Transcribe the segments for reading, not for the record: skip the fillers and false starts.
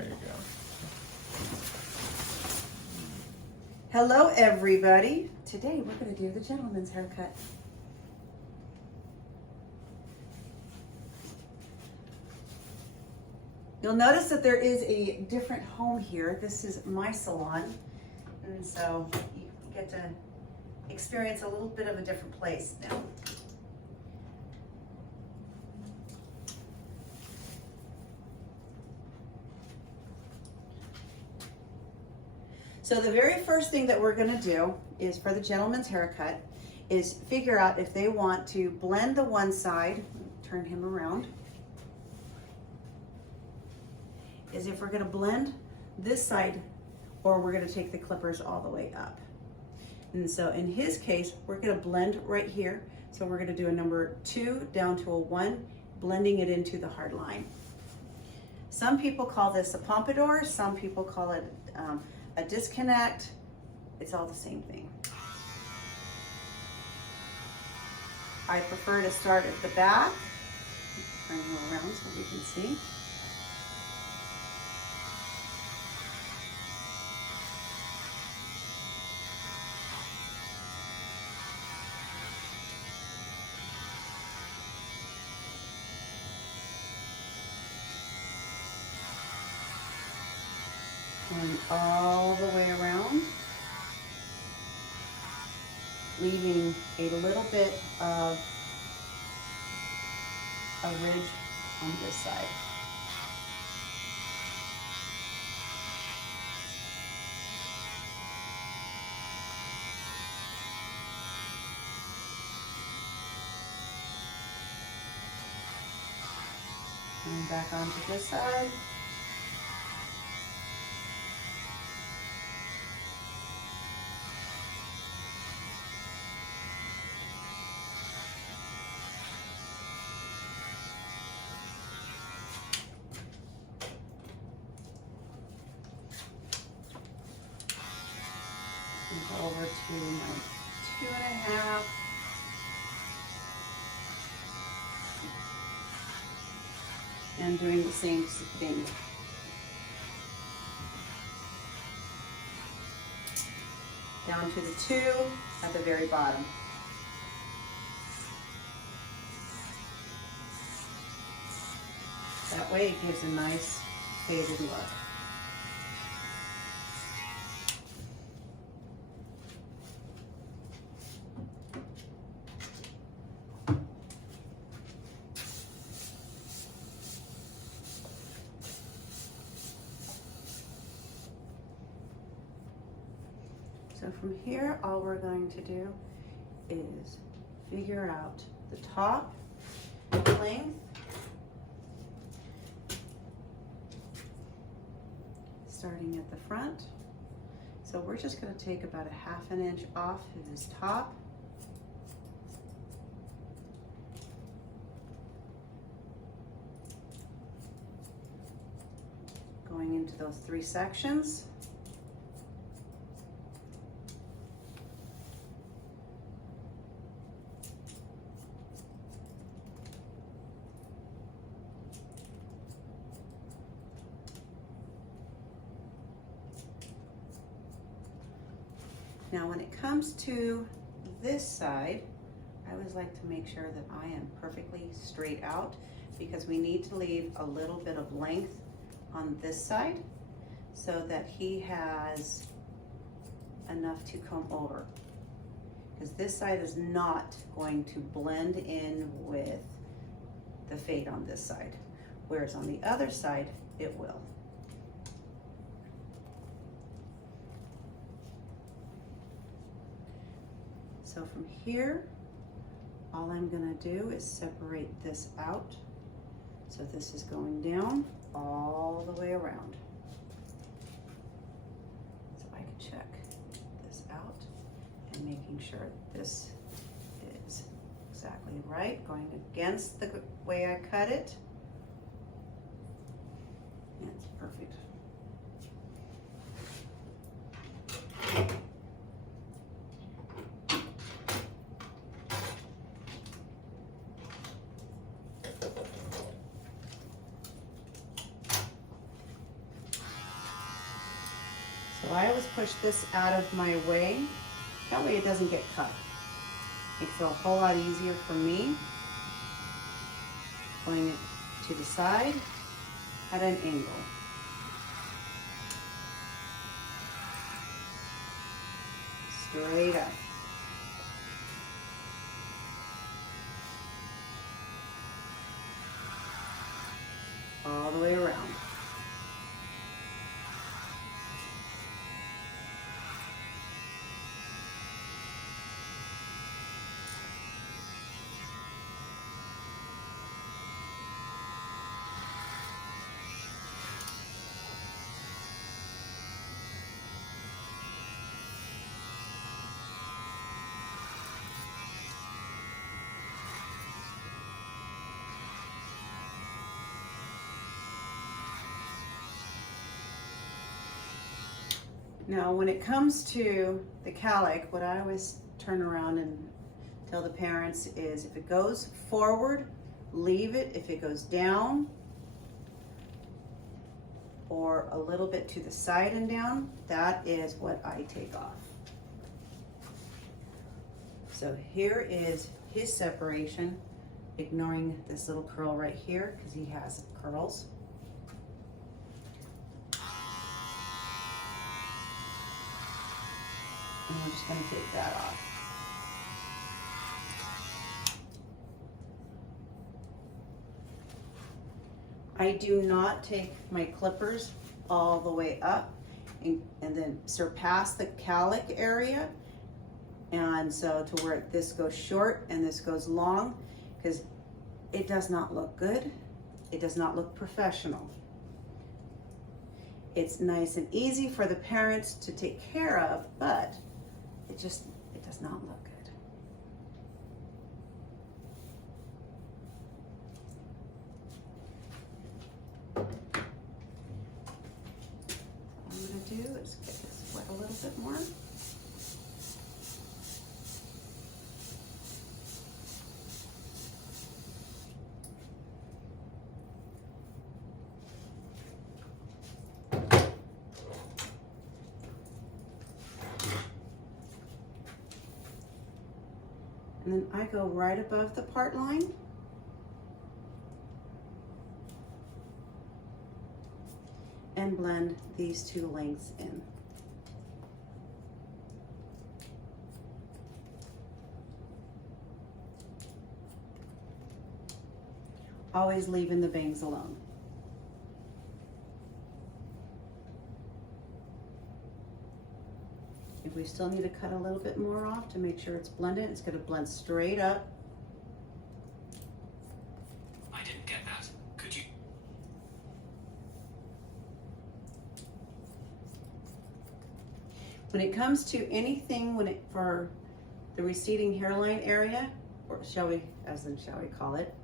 There you go. Hello, everybody. Today we're going to do the gentleman's haircut. You'll notice that there is a different home here. This is my salon, and so you get to experience a little bit of a different place now. So the very first thing that we're going to do is, for the gentleman's haircut, is figure out if they want to blend the one side, turn him around, is if we're going to blend this side or we're going to take the clippers all the way up. And so in his case, we're going to blend right here. So we're going to do a number 2 down to a 1, blending it into the hard line. Some people call this a pompadour, some people call it a disconnect. It's all the same thing. I prefer to start at the back. Turn him around so we can see. And all the way around, leaving a little bit of a ridge on this side. And back onto this side. And go over to my 2.5. And doing the same thing. Down to the 2 at the very bottom. That way it gives a nice faded look. So from here, all we're going to do is figure out the top length, starting at the front. So we're just going to take about a 1/2 inch off of his top. Going into those 3 sections. Now when it comes to this side, I always like to make sure that I am perfectly straight out, because we need to leave a little bit of length on this side so that he has enough to comb over. Because this side is not going to blend in with the fade on this side, whereas on the other side, it will. So from here, all I'm gonna do is separate this out. So this is going down all the way around. So I can check this out and making sure this is exactly right, going against the way I cut it. That's perfect. So I always push this out of my way. That way it doesn't get cut. Makes it a whole lot easier for me. Pulling it to the side at an angle. Straight up. All the way around. Now, when it comes to the calic, what I always turn around and tell the parents is if it goes forward, leave it. If it goes down or a little bit to the side and down, that is what I take off. So here is his separation, ignoring this little curl right here because he has curls. And I'm just going to take that off. I do not take my clippers all the way up and then surpass the calic area. And so to where this goes short and this goes long, because it does not look good. It does not look professional. It's nice and easy for the parents to take care of, but it does not look good. All I'm going to do is get this wet a little bit more. And then I go right above the part line. And blend these two lengths in. Always leaving the bangs alone. If we still need to cut a little bit more off to make sure it's blended, it's going to blend straight up. I didn't get that. Could you? When it comes to anything, for the receding hairline area, or shall we call it,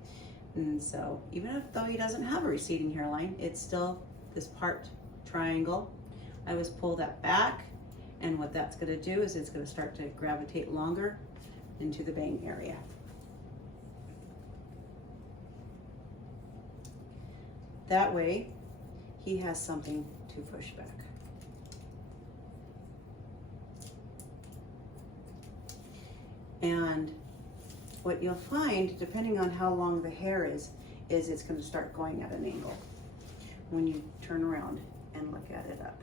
and so even though he doesn't have a receding hairline, it's still this part triangle. I always pull that back. And what that's going to do is it's going to start to gravitate longer into the bang area. That way, he has something to push back. And what you'll find, depending on how long the hair is it's going to start going at an angle when you turn around and look at it up.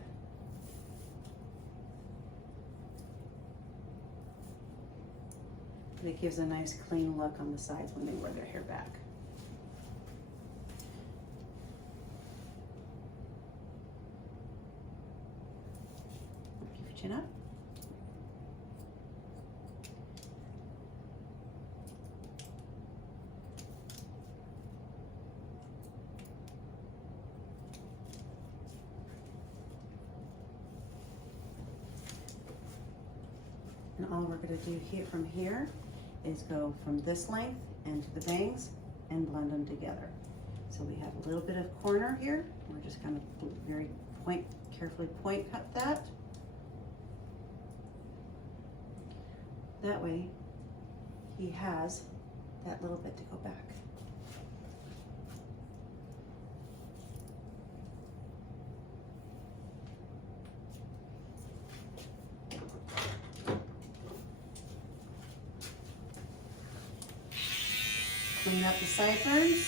It gives a nice clean look on the sides when they wear their hair back. Keep your chin up. And all we're going to do here from here is go from this length into the bangs and blend them together. So we have a little bit of corner here. We're just going to carefully point cut that. That way he has that little bit to go back. Clean up the sideburns.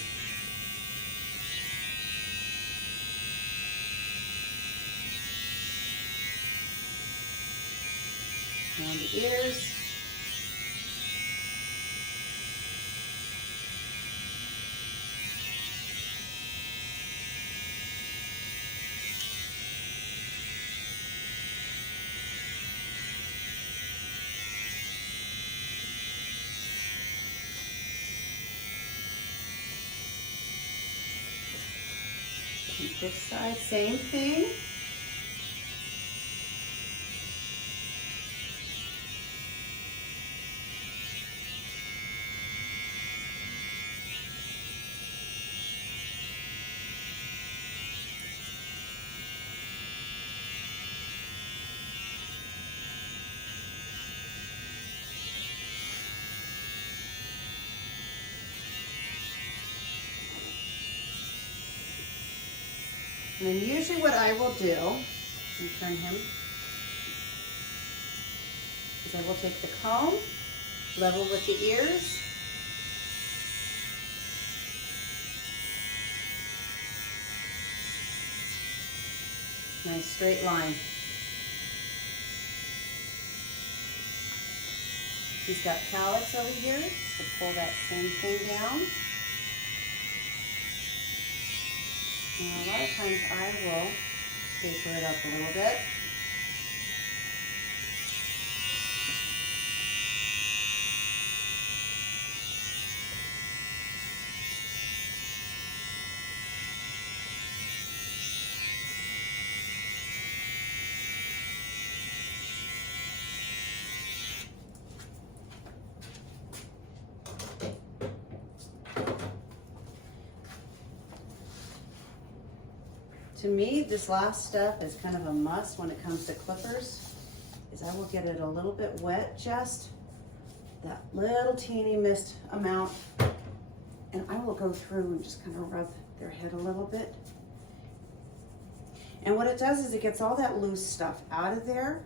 Around the ears. And this side, same thing. And then usually what I will do, and turn him, is I will take the comb, level with the ears, nice straight line. He's got calyx over here, so pull that same thing down. And a lot of times I will taper it up a little bit. To me, this last step is kind of a must when it comes to clippers, is I will get it a little bit wet, just that little teeny mist amount, and I will go through and just kind of rub their head a little bit. And what it does is it gets all that loose stuff out of there,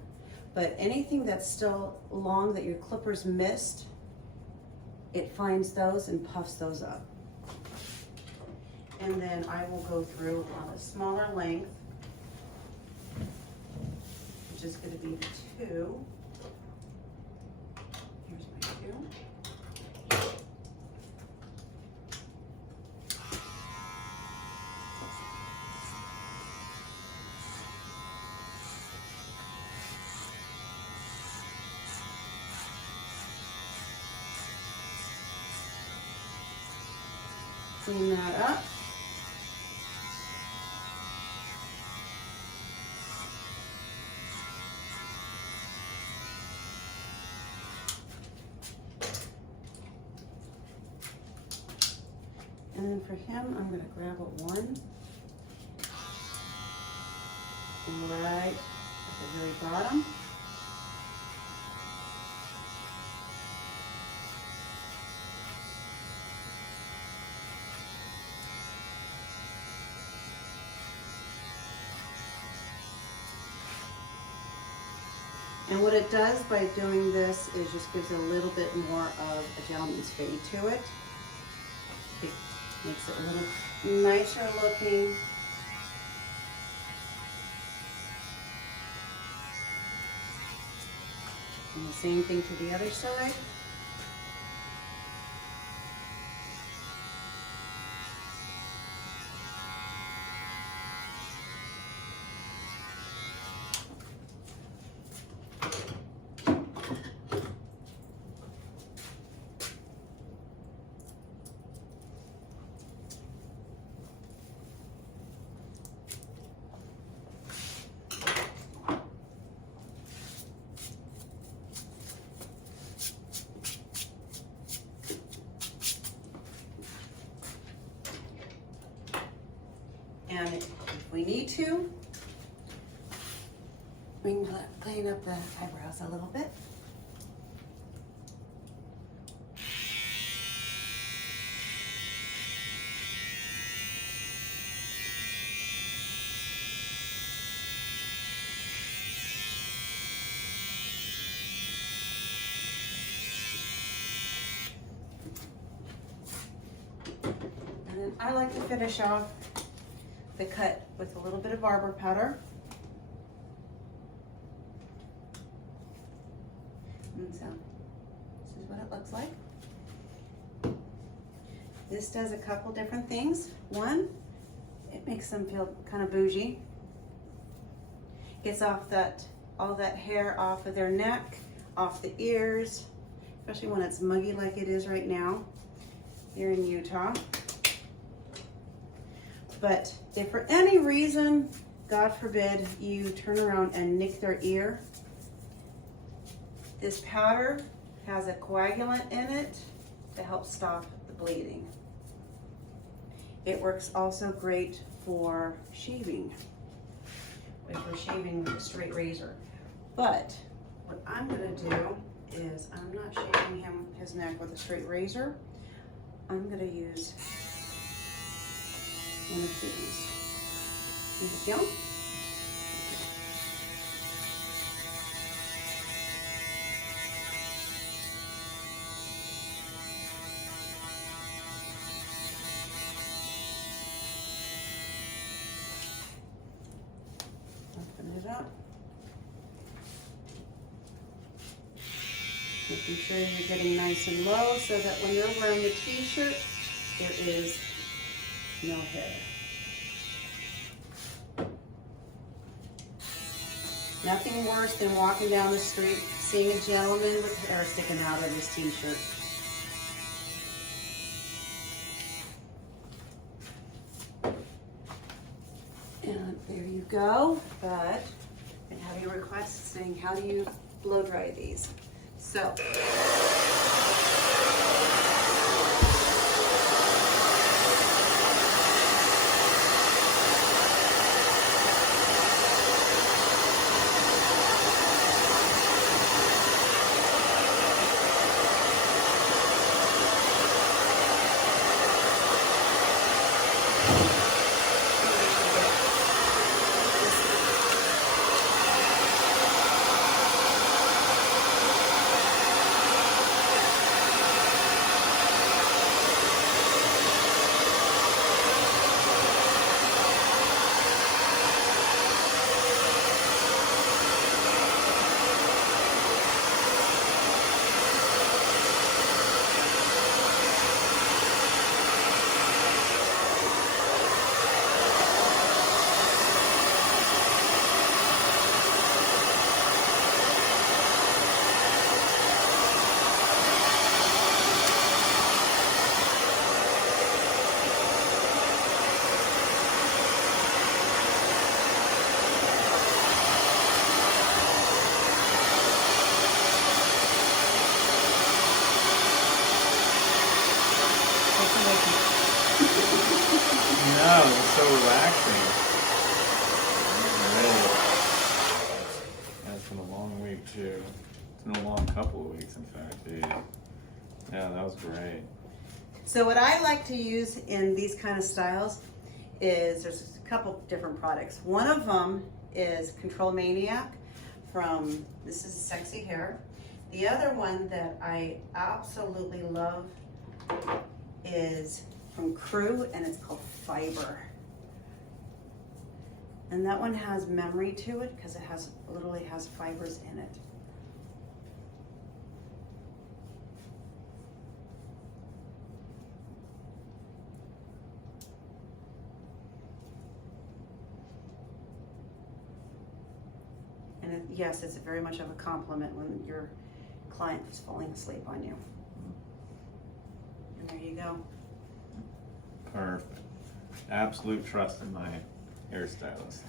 but anything that's still long that your clippers missed, it finds those and puffs those up. And then I will go through on a smaller length, which is going to be 2. Here's my 2. Clean that up. And then for him, I'm going to grab a 1 right at the very bottom. And what it does by doing this is just gives it a little bit more of a gentleman's fade to it. It makes it a little nicer looking. And the same thing to the other side. And if we need to, we can clean up the eyebrows a little bit. like to finish off the cut with a little bit of barber powder. And so this is what it looks like. This does a couple different things. One, it makes them feel kind of bougie. Gets off all that hair off of their neck, off the ears, especially when it's muggy like it is right now here in Utah. But if for any reason, God forbid, you turn around and nick their ear, this powder has a coagulant in it to help stop the bleeding. It works also great for shaving, if we're shaving with a straight razor. But what I'm gonna do is, I'm not shaving his neck with a straight razor. I'm gonna use one of these. You feel? Open it up. Making sure you're getting nice and low so that when you're wearing a t-shirt, there is no hair. Nothing worse than walking down the street, seeing a gentleman with hair sticking out of his t-shirt. And there you go. But I have a request saying, how do you blow dry these? So. No, it's so relaxing. Alright. Yeah, it's been a long week too. It's been a long couple of weeks, in fact, dude. Yeah, that was great. So what I like to use in these kind of styles is, there's a couple different products. One of them is Control Maniac from, this is Sexy Hair. The other one that I absolutely love is from Crew, and it's called Fiber. And that one has memory to it because it literally has fibers in it. And yes, it's very much of a compliment when your client is falling asleep on you. And there you go. Perfect. Absolute trust in my hairstylist.